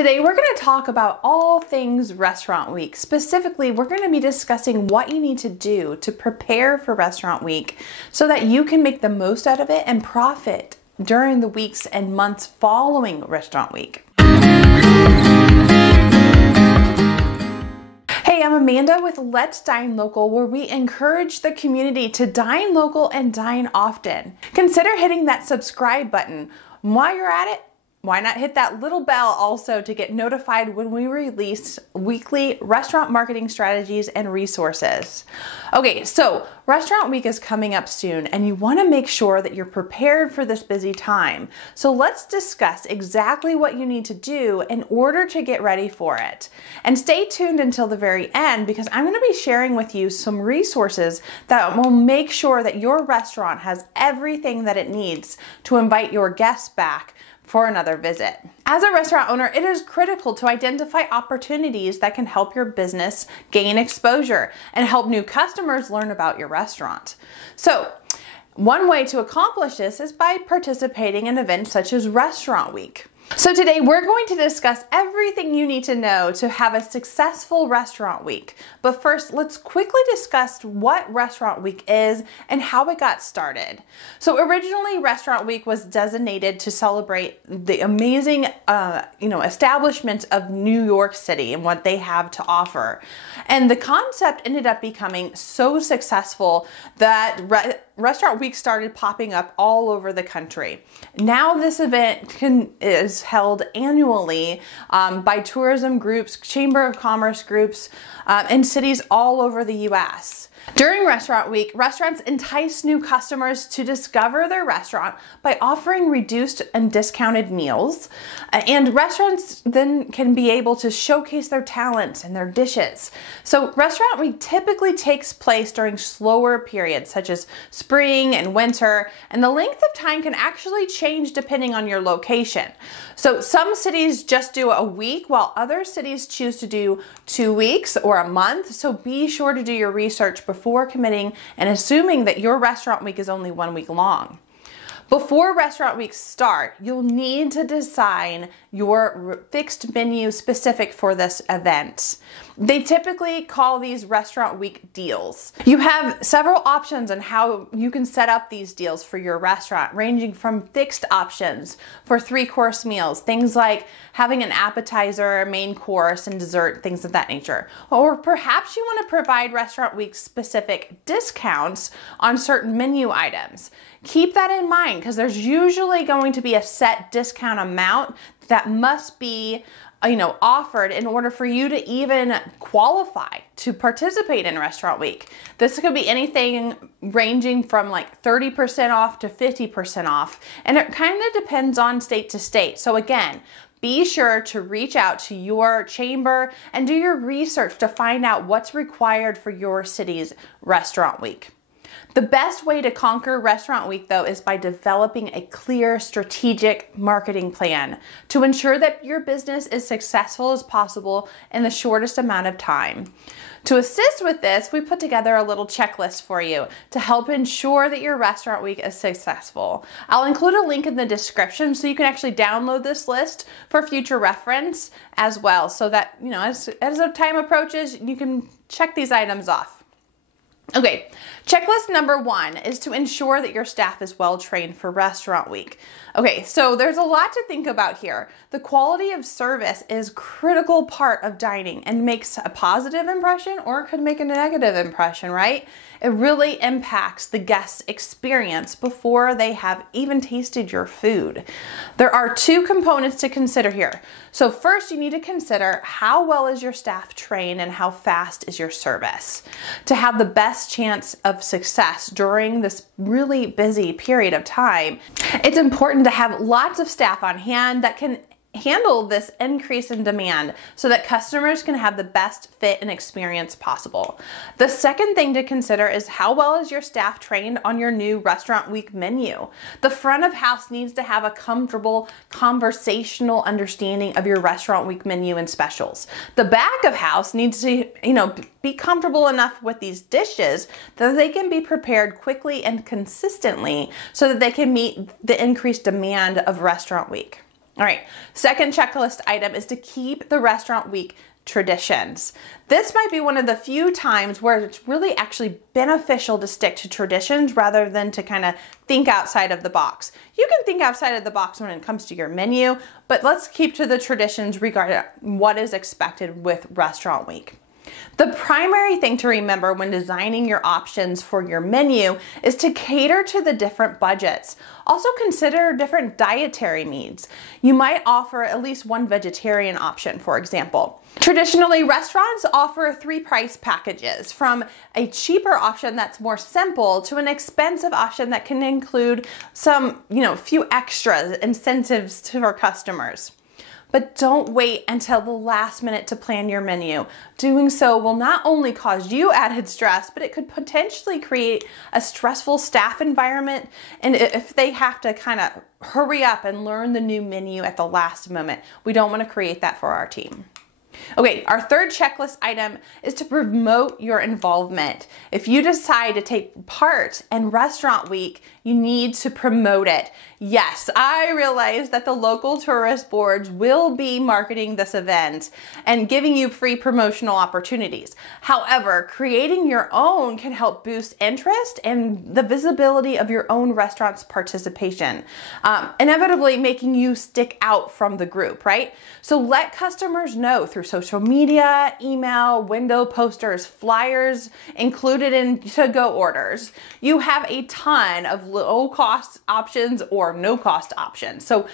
Today we're going to talk about all things Restaurant Week. Specifically, we're going to be discussing what you need to do to prepare for Restaurant Week so that you can make the most out of it and profit during the weeks and months following Restaurant Week. Hey, I'm Amanda with Let's Dine Local, where we encourage the community to dine local and dine often. Consider hitting that subscribe button. While you're at it, why not hit that little bell also to get notified when we release weekly restaurant marketing strategies and resources. Okay, so Restaurant Week is coming up soon and you want to make sure that you're prepared for this busy time. So let's discuss exactly what you need to do in order to get ready for it. And stay tuned until the very end because I'm going to be sharing with you some resources that will make sure that your restaurant has everything that it needs to invite your guests back for another visit. As a restaurant owner, it is critical to identify opportunities that can help your business gain exposure and help new customers learn about your restaurant. So, one way to accomplish this is by participating in events such as Restaurant Week. So today we're going to discuss everything you need to know to have a successful Restaurant Week. But first, let's quickly discuss what Restaurant Week is and how it got started. So originally, Restaurant Week was designated to celebrate the amazing establishment of New York City and what they have to offer. And the concept ended up becoming so successful that Restaurant Week started popping up all over the country. Now this event is held annually by tourism groups, Chamber of Commerce groups, in cities all over the U.S. During Restaurant Week, restaurants entice new customers to discover their restaurant by offering reduced and discounted meals, and restaurants then can be able to showcase their talents and their dishes. So Restaurant Week typically takes place during slower periods such as spring and winter, and the length of time can actually change depending on your location. So some cities just do a week while other cities choose to do 2 weeks or a month. So be sure to do your research before committing and assuming that your Restaurant Week is only 1 week long. Before Restaurant Week start, you'll need to design your fixed menu specific for this event. They typically call these Restaurant Week deals. You have several options on how you can set up these deals for your restaurant, ranging from fixed options for 3-course meals, things like having an appetizer, main course, and dessert, things of that nature. Or perhaps you want to provide Restaurant Week specific discounts on certain menu items. Keep that in mind because there's usually going to be a set discount amount that must be offered in order for you to even qualify to participate in Restaurant Week. This could be anything ranging from like 30% off to 50% off, and it kind of depends on state to state. So again, be sure to reach out to your chamber and do your research to find out what's required for your city's Restaurant Week. The best way to conquer Restaurant Week, though, is by developing a clear strategic marketing plan to ensure that your business is successful as possible in the shortest amount of time. To assist with this, we put together a little checklist for you to help ensure that your Restaurant Week is successful. I'll include a link in the description so you can actually download this list for future reference as well, so that, as the time approaches, you can check these items off. Okay, checklist number 1 is to ensure that your staff is well trained for Restaurant Week. Okay, so there's a lot to think about here. The quality of service is a critical part of dining and makes a positive impression or it could make a negative impression, right? It really impacts the guest's experience before they have even tasted your food. There are 2 components to consider here. So first, you need to consider how well is your staff trained and how fast is your service to have the best chance of success during this really busy period of time. It's important to have lots of staff on hand that can handle this increase in demand so that customers can have the best fit and experience possible. The second thing to consider is how well is your staff trained on your new Restaurant Week menu. The front of house needs to have a comfortable conversational understanding of your Restaurant Week menu and specials. The back of house needs to, be comfortable enough with these dishes that they can be prepared quickly and consistently so that they can meet the increased demand of Restaurant Week. All right, second checklist item is to keep the restaurant week traditions. This might be one of the few times where it's really actually beneficial to stick to traditions rather than to kind of think outside of the box. You can think outside of the box when it comes to your menu, but let's keep to the traditions regarding what is expected with Restaurant Week. The primary thing to remember when designing your options for your menu is to cater to the different budgets. Also consider different dietary needs. You might offer at least one vegetarian option, for example. Traditionally, restaurants offer 3 price packages, from a cheaper option that's more simple to an expensive option that can include some, few extra incentives to our customers. But don't wait until the last minute to plan your menu. Doing so will not only cause you added stress, but it could potentially create a stressful staff environment. And if they have to kind of hurry up and learn the new menu at the last moment, we don't want to create that for our team. Okay, our third checklist item is to promote your involvement. If you decide to take part in Restaurant Week, you need to promote it. Yes, I realize that the local tourist boards will be marketing this event and giving you free promotional opportunities. However, creating your own can help boost interest and the visibility of your own restaurant's participation, inevitably making you stick out from the group, right? So let customers know through social media, email, window posters, flyers included in to-go orders. You have a ton of low-cost options or no-cost options. So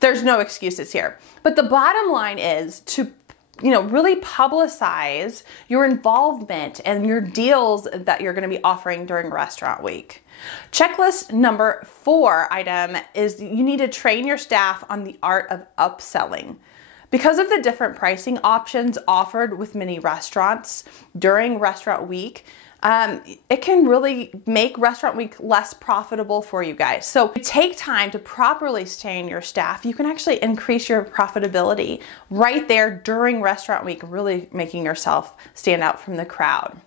there's no excuses here. But the bottom line is to really publicize your involvement and your deals that you're going to be offering during Restaurant Week. Checklist number 4 item is you need to train your staff on the art of upselling. Because of the different pricing options offered with many restaurants during Restaurant Week, it can really make Restaurant Week less profitable for you guys. So take time to properly train your staff. You can actually increase your profitability right there during Restaurant Week, really making yourself stand out from the crowd.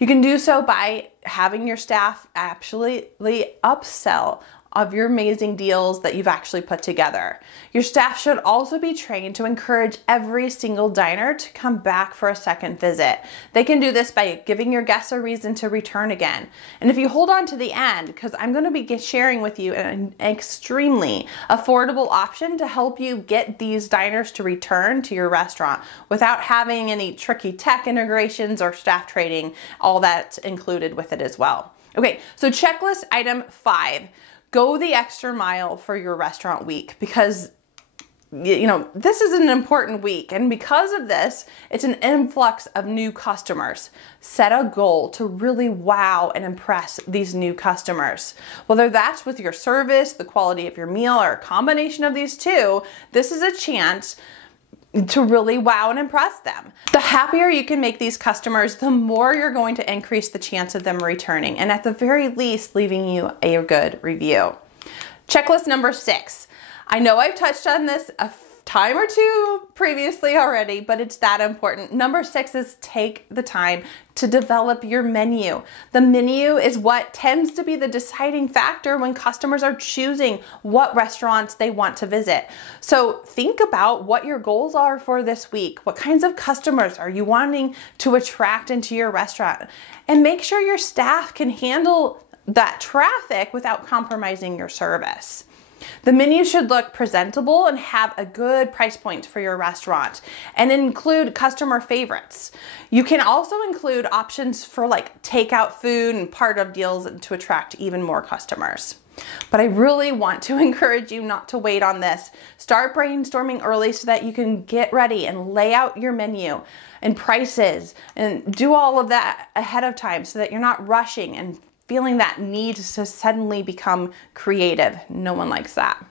You can do so by having your staff absolutely upsell of your amazing deals that you've actually put together. Your staff should also be trained to encourage every single diner to come back for a second visit. They can do this by giving your guests a reason to return again. And if you hold on to the end, because I'm going to be sharing with you an extremely affordable option to help you get these diners to return to your restaurant without having any tricky tech integrations or staff training, all that's included with it as well. Okay, so checklist item 5. Go the extra mile for your Restaurant Week, because this is an important week, and because of this, it's an influx of new customers. Set a goal to really wow and impress these new customers. Whether that's with your service, the quality of your meal, or a combination of these two, this is a chance to really wow and impress them. The happier you can make these customers, the more you're going to increase the chance of them returning, and at the very least, leaving you a good review. Checklist number 6. I know I've touched on this a time or two previously already, but it's that important. Number 6 is take the time to develop your menu. The menu is what tends to be the deciding factor when customers are choosing what restaurants they want to visit. So think about what your goals are for this week. What kinds of customers are you wanting to attract into your restaurant? And make sure your staff can handle that traffic without compromising your service. The menu should look presentable and have a good price point for your restaurant, and include customer favorites. You can also include options for like takeout food and part of deals to attract even more customers. But I really want to encourage you not to wait on this. Start brainstorming early so that you can get ready and lay out your menu and prices and do all of that ahead of time so that you're not rushing and feeling that need to suddenly become creative. No one likes that.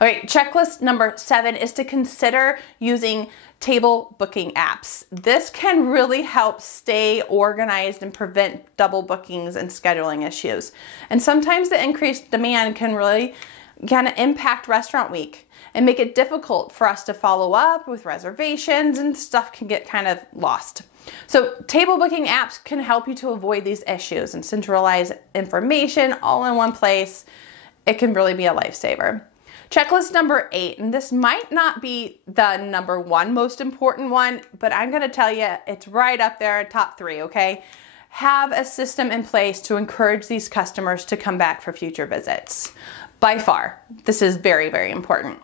All right, checklist number 7 is to consider using table booking apps. This can really help stay organized and prevent double bookings and scheduling issues. And sometimes the increased demand can really kind of impact Restaurant Week and make it difficult for us to follow up with reservations, and stuff can get kind of lost. So table booking apps can help you to avoid these issues and centralize information all in one place. It can really be a lifesaver. Checklist number 8, and this might not be the number 1 most important one, but I'm gonna tell you it's right up there, top 3, okay? Have a system in place to encourage these customers to come back for future visits. By far, this is very, very important.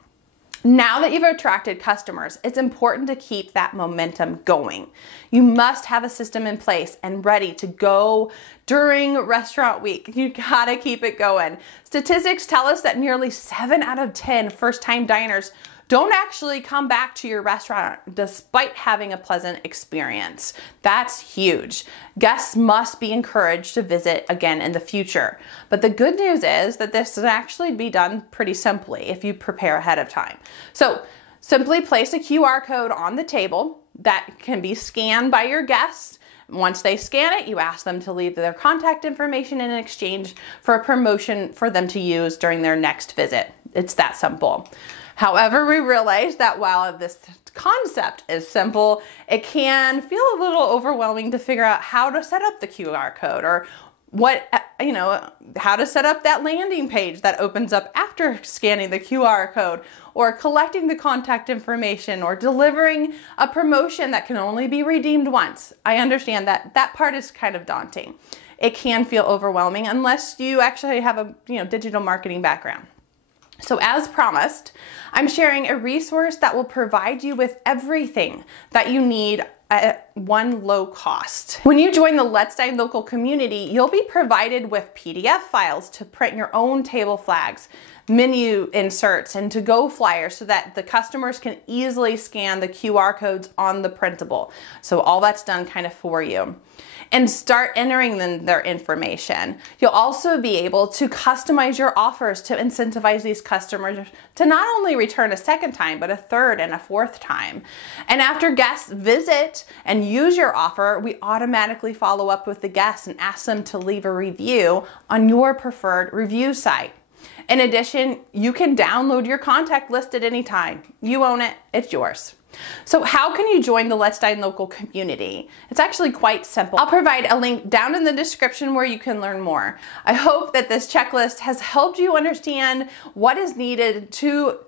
Now that you've attracted customers, it's important to keep that momentum going. You must have a system in place and ready to go during restaurant week. You gotta keep it going. Statistics tell us that nearly 7 out of 10 first-time diners don't actually come back to your restaurant despite having a pleasant experience. That's huge. Guests must be encouraged to visit again in the future. But the good news is that this can actually be done pretty simply if you prepare ahead of time. So simply place a QR code on the table that can be scanned by your guests. Once they scan it, you ask them to leave their contact information in exchange for a promotion for them to use during their next visit. It's that simple. However, we realize that while this concept is simple, it can feel a little overwhelming to figure out how to set up the QR code or how to set up that landing page that opens up after scanning the QR code, or collecting the contact information, or delivering a promotion that can only be redeemed once. I understand that that part is kind of daunting. It can feel overwhelming unless you actually have a digital marketing background. So as promised, I'm sharing a resource that will provide you with everything that you need at one low cost. When you join the Let's Dine Local community, you'll be provided with PDF files to print your own table flags, menu inserts, and to-go flyers so that the customers can easily scan the QR codes on the printable. So all that's done kind of for you. And start entering their information. You'll also be able to customize your offers to incentivize these customers to not only return a second time, but a third and a fourth time. And after guests visit and use your offer, we automatically follow up with the guests and ask them to leave a review on your preferred review site. In addition, you can download your contact list at any time. You own it, it's yours. So how can you join the Let's Dine Local community? It's actually quite simple. I'll provide a link down in the description where you can learn more. I hope that this checklist has helped you understand what is needed to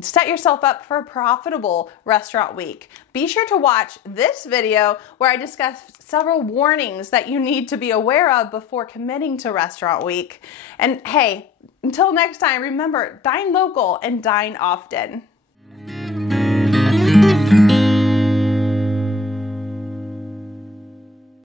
set yourself up for a profitable restaurant week. Be sure to watch this video where I discuss several warnings that you need to be aware of before committing to restaurant week. And hey, until next time, remember, dine local and dine often.